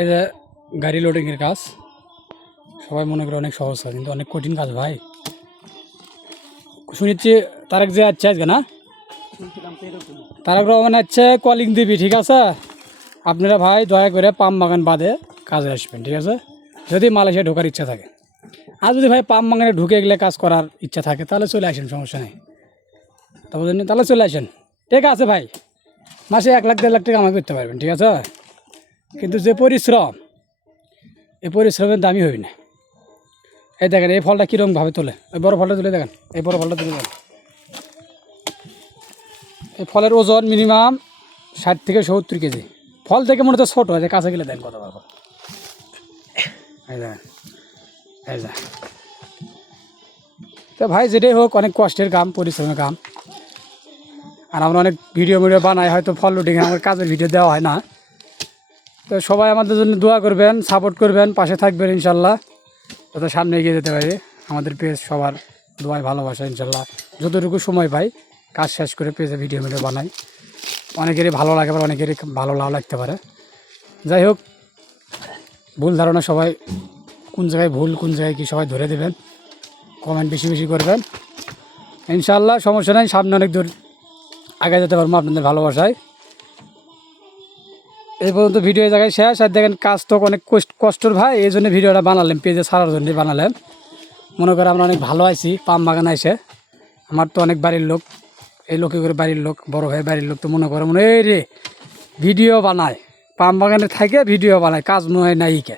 এই যে গাড়ি লোডিংয়ের কাজ সবাই মনে করে অনেক সহজ হয়, কিন্তু অনেক কঠিন কাজ ভাই। শুনেছি তারেক যে আচ্ছা আজকে না, তারেক রহমান হচ্ছে কলিং দিবি, ঠিক আছে? আপনারা ভাই দয়া করে পাম বাগান বাদে কাজে আসবেন, ঠিক আছে? যদি মালয়েশিয়া ঢোকার ইচ্ছা থাকে, আর যদি ভাই পাম বাগানে ঢুকে গেলে কাজ করার ইচ্ছা থাকে তাহলে চলে আসেন, সমস্যা নেই। তাহলে চলে আসেন, ঠিক আছে ভাই। মাসে 1 লাখ 1.5 লাখ টাকা কামাই করতে পারবেন, ঠিক আছে? কিন্তু যে পরিশ্রম, এই পরিশ্রমের দামই হবে না। এই দেখেন এই ফলটা কীরকমভাবে তোলে, এই বড় ফলটা তুলে দেখেন, এই বড় ফলটা তুলে দেখেন। এই ফলের ওজন মিনিমাম 60 থেকে 70 কেজি। ফল থেকে মনে হচ্ছে ছোটো আছে, কাছে গেলে দেন কত বড়। এই দেখেন, এই যা। তো ভাই যেটাই হোক, অনেক কষ্টের কাম, পরিশ্রমের কাম। আর আমরা অনেক ভিডিও বানাই, হয়তো ফল লোডিংয়ে আমার কাজের ভিডিও দেওয়া হয় না। তো সবাই আমাদের জন্য দোয়া করবেন, সাপোর্ট করবেন, পাশে থাকবেন ইনশাল্লাহ, যাতে সামনে এগিয়ে যেতে পারি। আমাদের পেজ সবার দোয়ায় ভালোবাসা ইনশাল্লাহ। যতটুকু সময় পাই কাজ শেষ করে পেজে ভিডিও বানাই। অনেকেরই ভালো লাগে, আবার অনেকেরই ভালো নাও লাগতে পারে। যাই হোক, ভুল ধারণা সবাই, কোন জায়গায় ভুল কোন জায়গায় কী সবাই ধরে দেবেন, কমেন্ট বেশি বেশি করবেন ইনশাল্লাহ। সমস্যা নেই, সামনে অনেক দূর আগে যেতে পারবো আপনাদের ভালোবাসায়। এই পর্যন্ত ভিডিও জায়গায় শেষ। আর দেখেন কাজ তো অনেক কষ্টর ভাই, এই জন্য ভিডিওটা বানালাম, পেজে ছাড়ার জন্য বানালাম। মনে করে আমরা অনেক ভালো আছি পাম বাগান আইসে। আমার তো অনেক বাড়ির লোক, এই লোকে করে বাড়ির লোক, বড় ভাই বাড়ির লোক তো মনে করে এই রে ভিডিও বানায়, পাম বাগানে থাকে ভিডিও বানায়, কাজ মনে হয় নাই কে,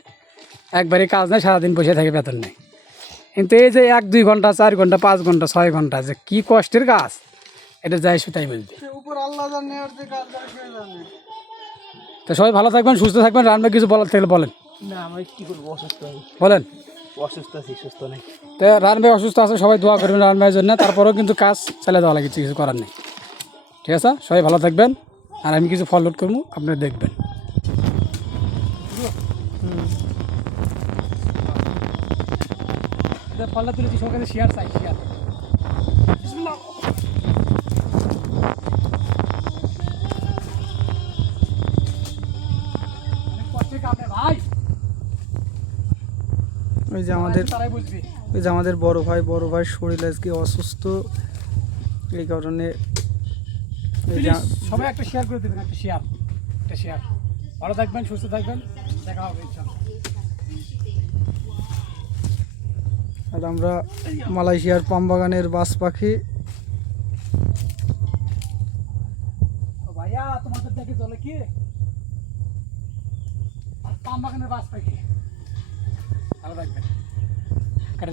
একবারই কাজ নেই, সারাদিন বসে থাকে, বেতন নেই। কিন্তু এই যে 1-2 ঘন্টা 4 ঘন্টা 5 ঘন্টা 6 ঘন্টা যে কী কষ্টের কাজ, এটা যাই তাই বলবে। তো সবাই ভালো থাকবেন, সুস্থ থাকবেন। রান্না কিছু বলার থাকলে বলেন। না আমি কি করবো, অসুস্থ বলেন। অসুস্থ আছি, সুস্থ নেই। তো রানভাই অসুস্থ আছে, সবাই দোয়া করবেন রানভাইয়ের জন্য। তারপরেও কিন্তু কাজ চালিয়ে দেওয়া লাগে, কিছু করার নেই, ঠিক আছে? সবাই ভালো থাকবেন। আর আমি কিছু ফল লোড করবো, আপনারা দেখবেন। ফলটা তুলেছি, সবার কাছে শেয়ার চাই, শেয়ার। ভাই ওই যে আমাদের বড় ভাই শরীর আজকে অসুস্থ, এই কারণে সবাই একটা শেয়ার করে দেবেন, একটা শেয়ার। ভালো থাকবেন, সুস্থ থাকবেন, দেখা হবে ইনশাআল্লাহ। আর আমরা মালয়েশিয়ার পাম বাগানের বাস পাখি। ভাইয়া তোমাদের দেখে চলে কি পাম বাগানের বাস পাখি। ভালো থাকবেন, কেটে